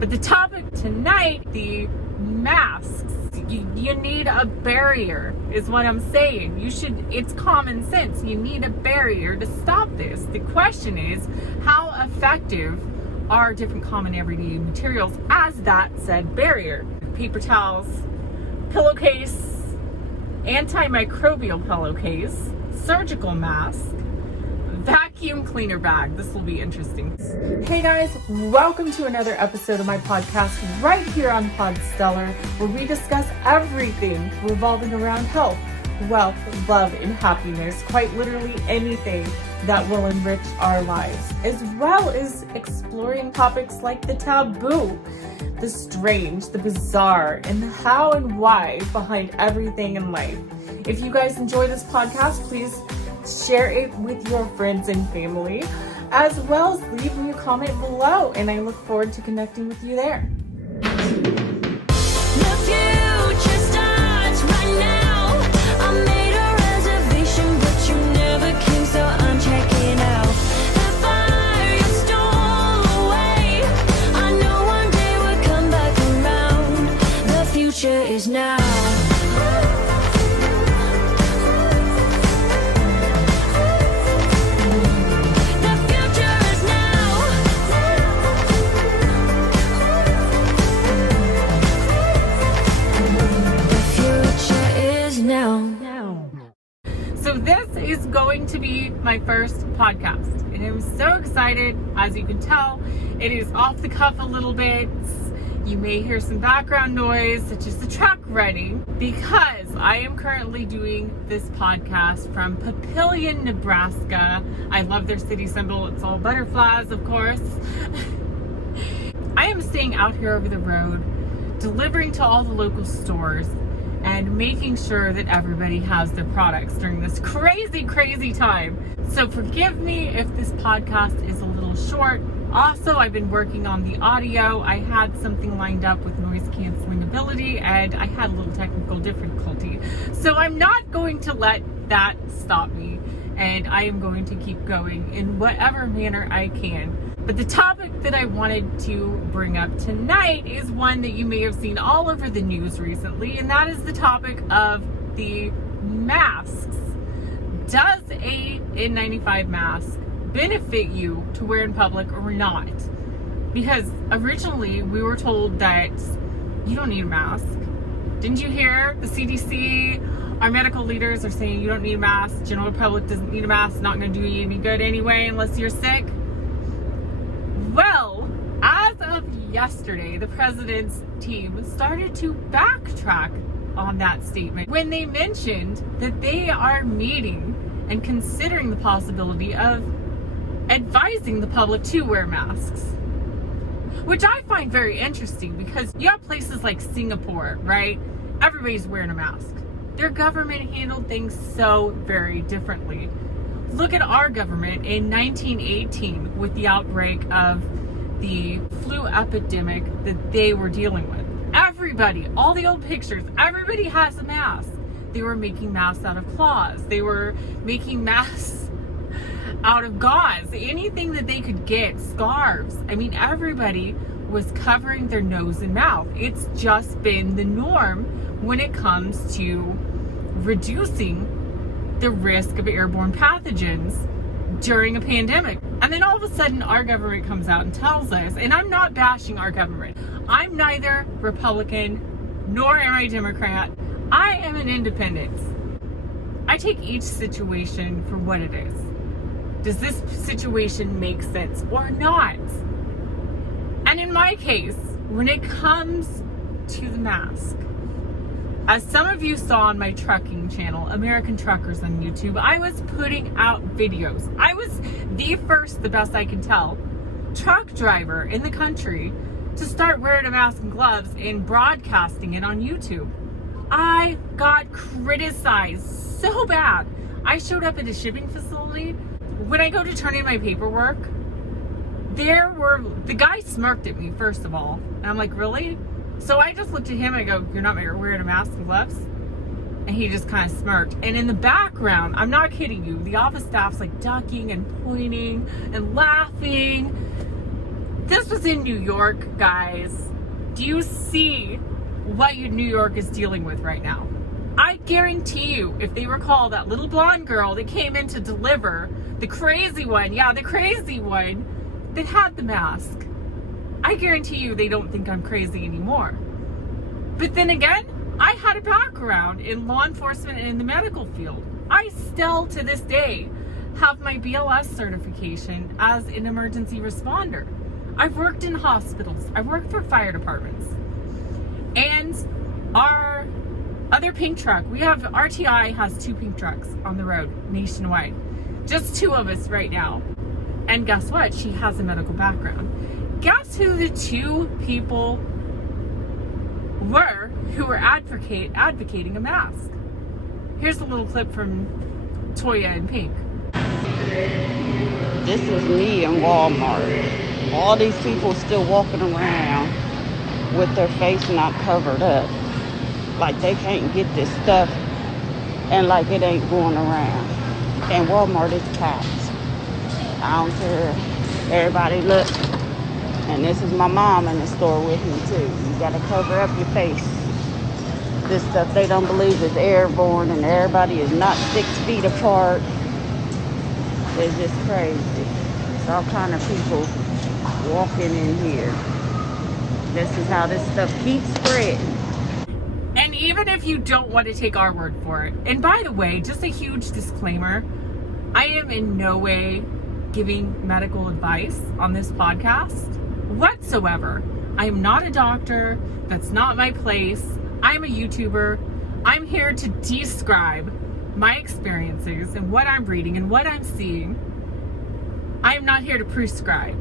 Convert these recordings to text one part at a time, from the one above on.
But the topic tonight, the masks. You need a barrier is what I'm saying. It's common sense. You need a barrier to stop this. The question is, how effective are different common everyday materials as that said barrier? Paper towels, pillowcase, antimicrobial pillowcase, surgical mask, vacuum cleaner bag. This will be interesting. Hey guys, welcome to another episode of my podcast right here on Podstellar, where we discuss everything revolving around health, wealth, love, and happiness. Quite literally anything that will enrich our lives, as well as exploring topics like the taboo, the strange, the bizarre, and the how and why behind everything in life. If you guys enjoy this podcast, please share it with your friends and family, as well as leave me a comment below, and I look forward to connecting with you there. The future starts right now. I made a reservation, but you never came, so I'm checking out. The fire you stole away, I know one day we'll come back around. The future is now. So this is going to be my first podcast, and I'm so excited. As you can tell, it is off the cuff a little bit. You may hear some background noise, such as the truck running, because I am currently doing this podcast from Papillion, Nebraska. I love their city symbol. It's all butterflies, of course. I am staying out here over the road, delivering to all the local stores, and making sure that everybody has their products during this crazy time. So forgive me if this podcast is a little short. Also, I've been working on the audio. I had something lined up with noise canceling ability, and I had a little technical difficulty. So I'm not going to let that stop me, and I am going to keep going in whatever manner I can. But the topic that I wanted to bring up tonight is one that you may have seen all over the news recently, and that is the topic of the masks. Does a N95 mask benefit you to wear in public or not? Because originally we were told that you don't need a mask. Didn't you hear the CDC? Our medical leaders are saying you don't need a mask. General public doesn't need a mask. It's not going to do you any good anyway unless you're sick. Well, as of yesterday, the president's team started to backtrack on that statement when they mentioned that they are meeting and considering the possibility of advising the public to wear masks, which I find very interesting because you have places like Singapore, right? Everybody's wearing a mask. Their government handled things so very differently. Look at our government in 1918 with the outbreak of the flu epidemic that they were dealing with. Everybody, all the old pictures, everybody has a mask. They were making masks out of cloths. They were making masks out of gauze, anything that they could get, scarves. I mean, everybody was covering their nose and mouth. It's just been the norm when it comes to reducing the risk of airborne pathogens during a pandemic. And then all of a sudden our government comes out and tells us, and I'm not bashing our government. I'm neither Republican nor am I Democrat. I am an independent. I take each situation for what it is. Does this situation make sense or not? And in my case, when it comes to the mask, as some of you saw on my trucking channel, American Truckers on YouTube, I was putting out videos. I was the first, the best I can tell, truck driver in the country to start wearing a mask and gloves and broadcasting it on YouTube. I got criticized so bad. I showed up at a shipping facility. When I go to turn in my paperwork, the guy smirked at me, first of all. And I'm like, really? So I just looked at him, I go, you're not wearing a mask and gloves? And he just kind of smirked. And in the background, I'm not kidding you, the office staff's like ducking and pointing and laughing. This was in New York, guys. Do you see what New York is dealing with right now? I guarantee you, if they recall that little blonde girl that came in to deliver, the crazy one, the crazy one that had the mask, I guarantee you they don't think I'm crazy anymore. But then again, I had a background in law enforcement and in the medical field. I still, to this day, have my BLS certification as an emergency responder. I've worked in hospitals. I've worked for fire departments. And our other pink truck, RTI has 2 pink trucks on the road nationwide. Just 2 of us right now. And guess what? She has a medical background. Guess who the 2 people were who were advocating a mask? Here's a little clip from Toya in pink. This is me in Walmart. All these people still walking around with their face not covered up. Like they can't get this stuff and like it ain't going around. And Walmart is packed. I don't care. Everybody look. And this is my mom in the store with me too. You gotta cover up your face. This stuff they don't believe is airborne and everybody is not 6 feet apart. It's just crazy. It's all kind of people walking in here. This is how this stuff keeps spreading. And even if you don't want to take our word for it, and by the way, just a huge disclaimer, I am in no way giving medical advice on this podcast whatsoever. I am not a doctor. That's not my place. I'm a YouTuber. I'm here to describe my experiences and what I'm reading and what I'm seeing. I am not here to prescribe.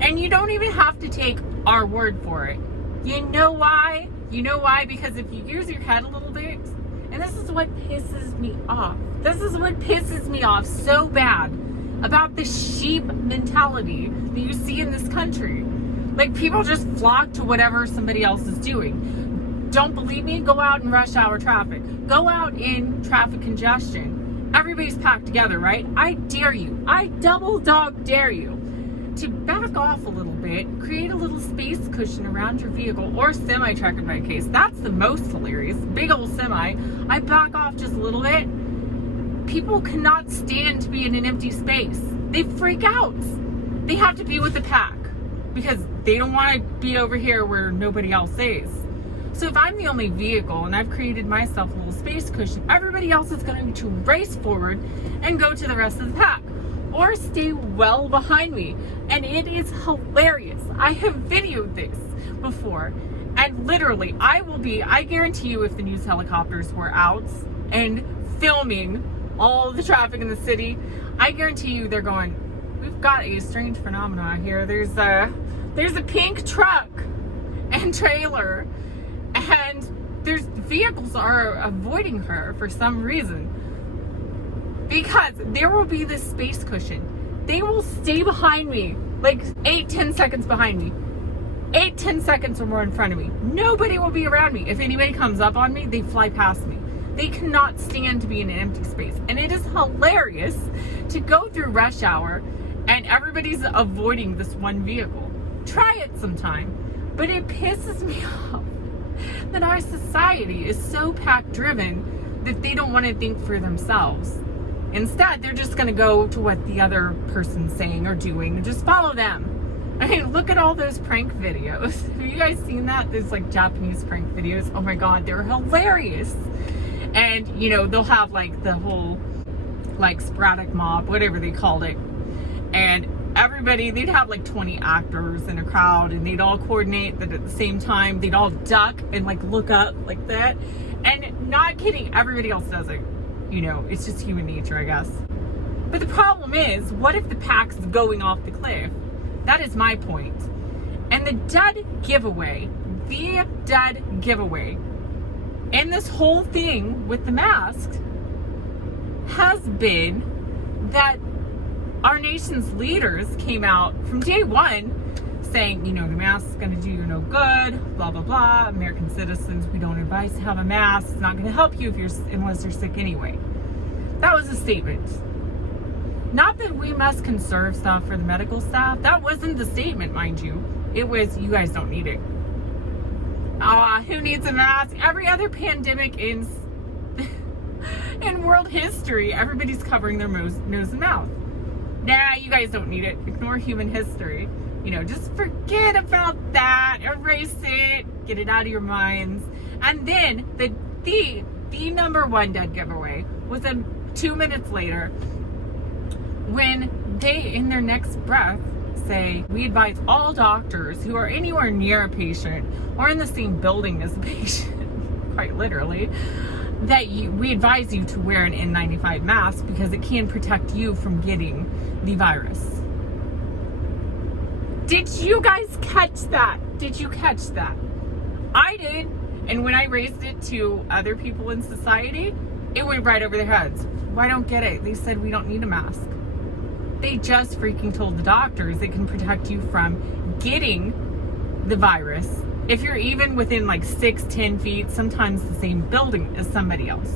And you don't even have to take our word for it. You know why? You know why? Because if you use your head a little bit, and this is what pisses me off. This is what pisses me off so bad about the sheep mentality that you see in this country. Like, people just flock to whatever somebody else is doing. Don't believe me? Go out in rush hour traffic. Go out in traffic congestion. Everybody's packed together, right? I dare you. I double dog dare you to back off a little bit, create a little space cushion around your vehicle, or semi-truck in my case. That's the most hilarious. Big old semi. I back off just a little bit. People cannot stand to be in an empty space. They freak out. They have to be with the pack because they don't want to be over here where nobody else is. So if I'm the only vehicle and I've created myself a little space cushion, everybody else is going to race forward and go to the rest of the pack or stay well behind me. And it is hilarious. I have videoed this before, and literally I guarantee you, if the news helicopters were out and filming all the traffic in the city, I guarantee you they're going, we've got a strange phenomenon here. There's a pink truck and trailer, and there's vehicles are avoiding her for some reason, because there will be this space cushion. They will stay behind me, like 8-10 seconds behind me, 8-10 seconds or more in front of me. Nobody will be around me. If anybody comes up on me, they fly past me. They cannot stand to be in an empty space. And it is hilarious to go through rush hour and everybody's avoiding this one vehicle. Try it sometime. But it pisses me off that our society is so pack driven that they don't want to think for themselves. Instead, they're just going to go to what the other person's saying or doing and just follow them. I mean, look at all those prank videos. Have you guys seen that? There's like Japanese prank videos. Oh my God, they're hilarious. And, you know, they'll have like the whole like sporadic mob, whatever they called it. And everybody, they'd have like 20 actors in a crowd, and they'd all coordinate that at the same time. They'd all duck and like look up like that. And not kidding, everybody else does it. You know, it's just human nature, I guess. But the problem is, what if the pack's going off the cliff? That is my point. And the dead giveaway and this whole thing with the mask has been that our nation's leaders came out from day one saying, you know, the mask is going to do you no good, blah, blah, blah. American citizens, we don't advise to have a mask. It's not going to help you unless you're sick anyway. That was a statement. Not that we must conserve stuff for the medical staff. That wasn't the statement, mind you. It was, you guys don't need it. Who needs a mask? Every other pandemic in world history, everybody's covering their nose and mouth. Nah, you guys don't need it. Ignore human history. Just forget about that. Erase it. Get it out of your minds. And then the number one dead giveaway was 2 minutes later when they, in their next breath, say, we advise all doctors who are anywhere near a patient or in the same building as a patient, quite literally, that we advise you to wear an N95 mask because it can protect you from getting the virus. Did you guys catch that? Did you catch that? I did. And when I raised it to other people in society, it went right over their heads. Well, I don't get it. They said we don't need a mask. They just freaking told the doctors it can protect you from getting the virus. If you're even within like 6-10 feet, sometimes the same building as somebody else.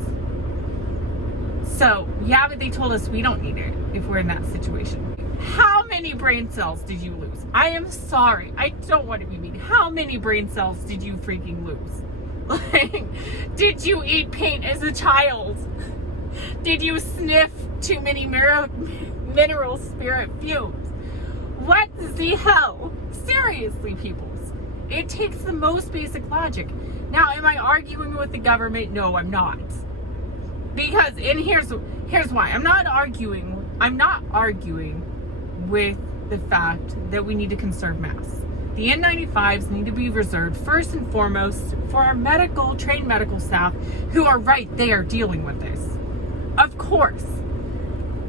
So, yeah, but they told us we don't need it if we're in that situation. How many brain cells did you lose? I am sorry. I don't want to be mean. How many brain cells did you freaking lose? Did you eat paint as a child? Did you sniff too many mineral spirit fumes? What the hell? Seriously, peoples. It takes the most basic logic. Now, am I arguing with the government? No, I'm not. Because, and here's why. I'm not arguing with the fact that we need to conserve masks. The N95s need to be reserved first and foremost for our trained medical staff who are right there dealing with this. Of course.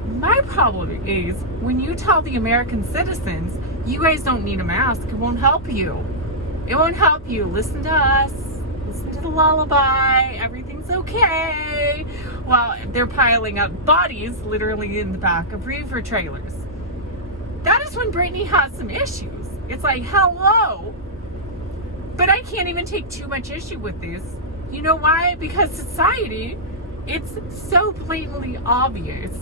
My problem is when you tell the American citizens, you guys don't need a mask, it won't help you. It won't help you. Listen to us. Listen to the lullaby. Everything's okay. Well, they're piling up bodies literally in the back of reefer trailers. That is when Brittney has some issues. It's like, hello. But I can't even take too much issue with this. You know why? Because society, it's so blatantly obvious.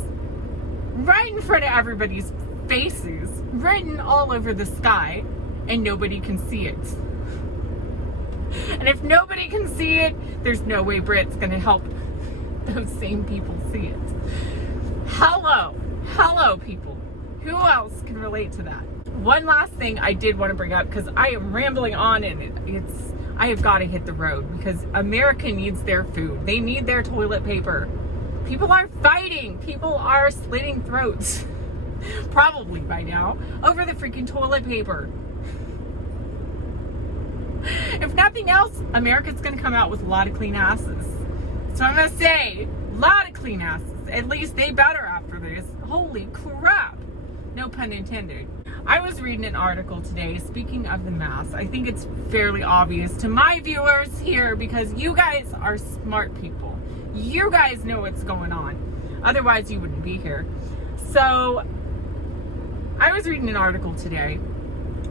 Right in front of everybody's faces. Written all over the sky. And nobody can see it. And if nobody can see it, there's no way Brit's going to help those same people see it. Hello, people. Who else can relate to that? One last thing I did want to bring up, because I am rambling on and I have got to hit the road because America needs their food. They need their toilet paper. People are fighting. People are slitting throats, probably by now, over the freaking toilet paper. If nothing else, America's going to come out with a lot of clean asses. So I'm going to say, a lot of clean asses. At least they better after this. Holy crap. No pun intended. I was reading an article today, speaking of the mask. I think it's fairly obvious to my viewers here because you guys are smart people. You guys know what's going on. Otherwise, you wouldn't be here. So, I was reading an article today,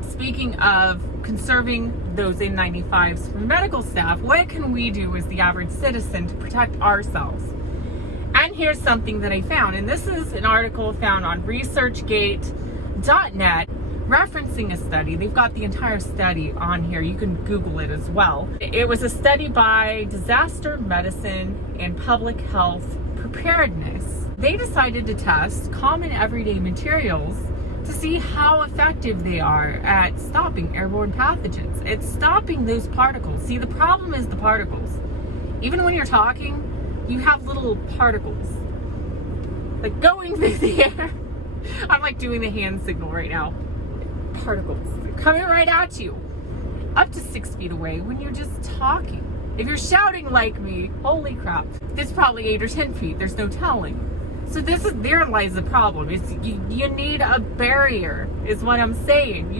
speaking of conserving those N95s for medical staff. What can we do as the average citizen to protect ourselves? And here's something that I found. And this is an article found on researchgate.net referencing a study. They've got the entire study on here. You can Google it as well. It was a study by Disaster Medicine and Public Health Preparedness. They decided to test common everyday materials to see how effective they are at stopping airborne pathogens, at stopping those particles. See, the problem is the particles. Even when you're talking, you have little particles like going through the air. I'm like doing the hand signal right now. Particles coming right at you, up to 6 feet away when you're just talking. If you're shouting like me, holy crap, it's probably 8 or 10 feet. There's no telling. So there lies the problem. You need a barrier, is what I'm saying.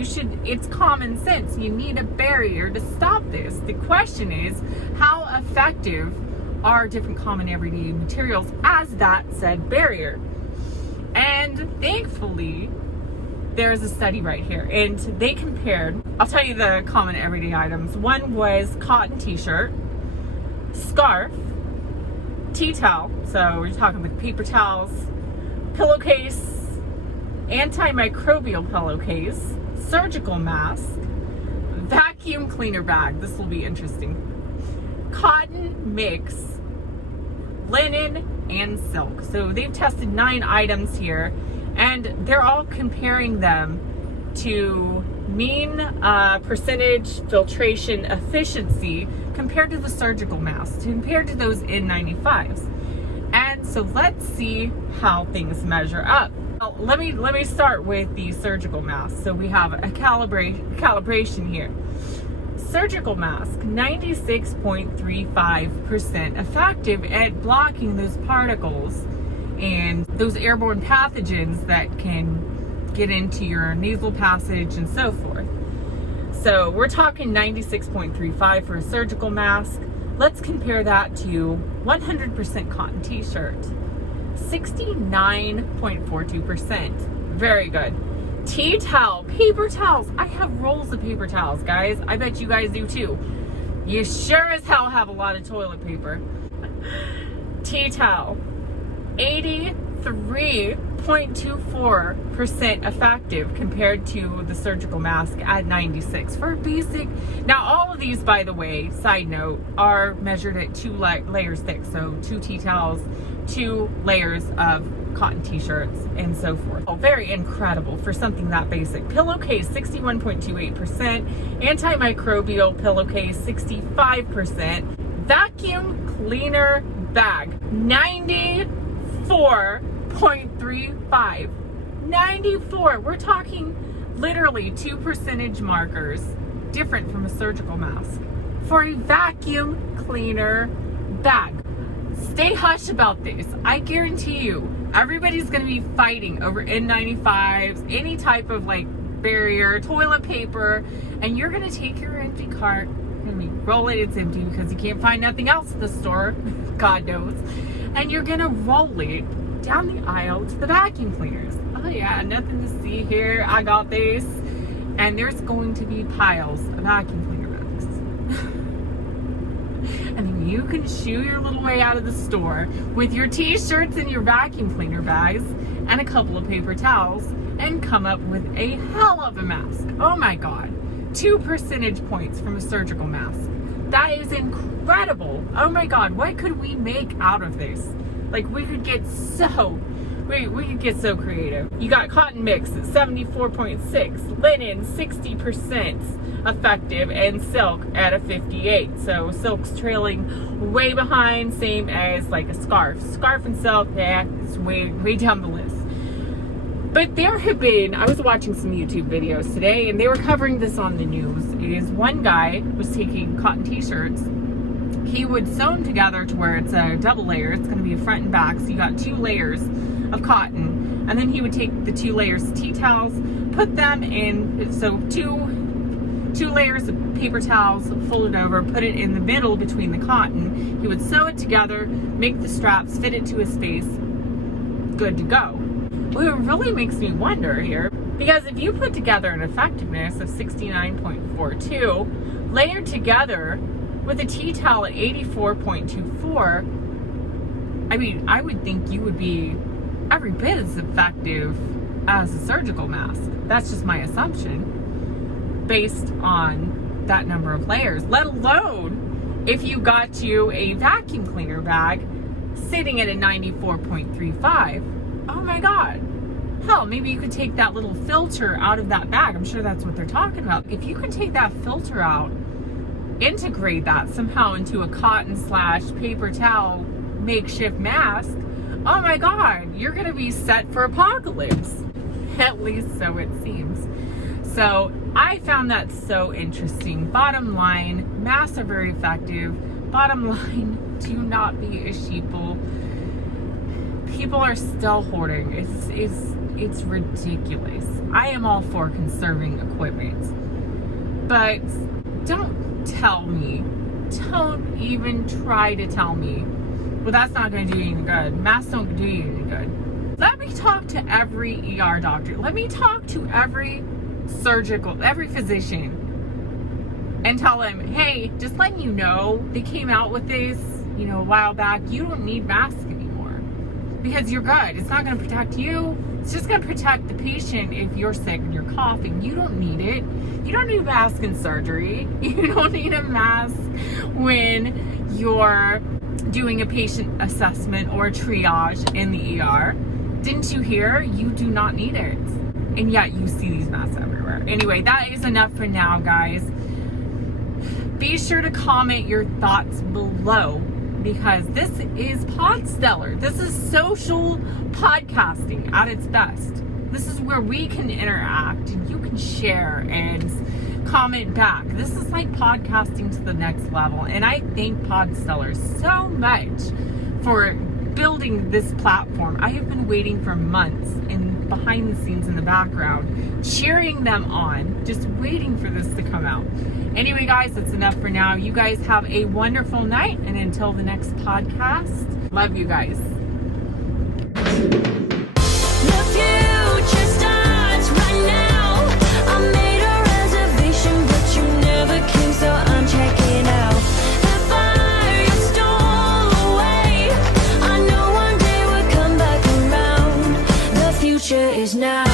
It's common sense. You need a barrier to stop this. The question is, how effective are different common everyday materials as that said barrier? And thankfully, there's a study right here, and they compared, I'll tell you the common everyday items. One was cotton t-shirt, scarf, tea towel, so we're talking like paper towels, pillowcase, antimicrobial pillowcase, surgical mask, vacuum cleaner bag. This will be interesting. Cotton mix, linen, and silk. So they've tested 9 items here, and they're all comparing them to mean percentage filtration efficiency compared to the surgical masks, compared to those N95s. And so let's see how things measure up. Well, let me start with the surgical mask. So we have a calibration here. Surgical mask, 96.35% effective at blocking those particles and those airborne pathogens that can get into your nasal passage and so forth. So we're talking 96.35 for a surgical mask. Let's compare that to 100% cotton t-shirt, 69.42%. Very good. Tea towel, paper towels. I have rolls of paper towels, guys. I bet you guys do too. You sure as hell have a lot of toilet paper. Tea towel, 83.24% effective compared to the surgical mask at 96 for basic. Now, all of these, by the way, side note, are measured at 2 layers thick. So 2 tea towels, 2 layers of cotton t-shirts, and so forth. Oh, very incredible for something that basic. Pillowcase, 61.28%. Antimicrobial pillowcase, 65%. Vacuum cleaner bag, 94.35. 94. We're talking literally 2 percentage markers different from a surgical mask for a vacuum cleaner bag. Stay hush about this. I guarantee you, everybody's going to be fighting over N95s, any type of like barrier, toilet paper, and you're going to take your empty cart, and roll it, it's empty because you can't find nothing else at the store, God knows, and you're going to roll it down the aisle to the vacuum cleaners. Oh yeah, nothing to see here, I got this. And there's going to be piles of vacuum cleaner bags. And then you can shoo your little way out of the store with your t-shirts and your vacuum cleaner bags and a couple of paper towels and come up with a hell of a mask. Oh my God. 2 percentage points from a surgical mask. That is incredible. Oh my God. What could we make out of this? Like we could get so creative. You got cotton mix at 74.6, linen 60% effective, and silk at a 58. So silk's trailing way behind, same as like a scarf. Scarf and silk, yeah, it's way down the list. But there have been, I was watching some YouTube videos today, and they were covering this on the news. Is one guy was taking cotton t-shirts. He would sew them together to where it's a double layer. It's going to be a front and back. So you got 2 layers of cotton. And then he would take the 2 layers of tea towels, put them in, so two layers of paper towels, fold it over, put it in the middle between the cotton. He would sew it together, make the straps, fit it to his face. Good to go. Well, it really makes me wonder here, because if you put together an effectiveness of 69.42, layered together with a tea towel at 84.24, I mean, I would think you would be every bit as effective as a surgical mask. That's just my assumption based on that number of layers, let alone if you got you a vacuum cleaner bag sitting at a 94.35. Oh my God. Hell, maybe you could take that little filter out of that bag. I'm sure that's what they're talking about. If you could take that filter out, integrate that somehow into a cotton/paper towel makeshift mask, oh my God, you're gonna be set for apocalypse. At least so it seems. So I found that so interesting. Bottom line, masks are very effective. Bottom line, do not be a sheeple. People are still hoarding. It's ridiculous. I am all for conserving equipment, but don't don't even try to tell me, well, that's not going to do you any good. Masks don't do you any good. Let me talk to every ER doctor. Let me talk to every physician and tell them, hey, just letting you know, they came out with this, a while back. You don't need masks anymore. because you're good. It's not going to protect you. It's just going to protect the patient if you're sick and you're coughing. You don't need it. You don't need a mask in surgery. You don't need a mask when you're doing a patient assessment or a triage in the ER. Didn't you hear? You do not need it. And yet you see these masks everywhere. Anyway, that is enough for now, guys. Be sure to comment your thoughts below, because this is Podstellar. This is social podcasting at its best. This is where we can interact and you can share and comment back. This is like podcasting to the next level. And I thank Podstellar so much for building this platform. I have been waiting for months and behind the scenes in the background, cheering them on, just waiting for this to come out. Anyway, guys, that's enough for now. You guys have a wonderful night, and until the next podcast, love you guys. The future starts right now. I made a reservation, but you never came, so I'm checking out. The fire you stole away. I know one day we'll come back around. The future is now.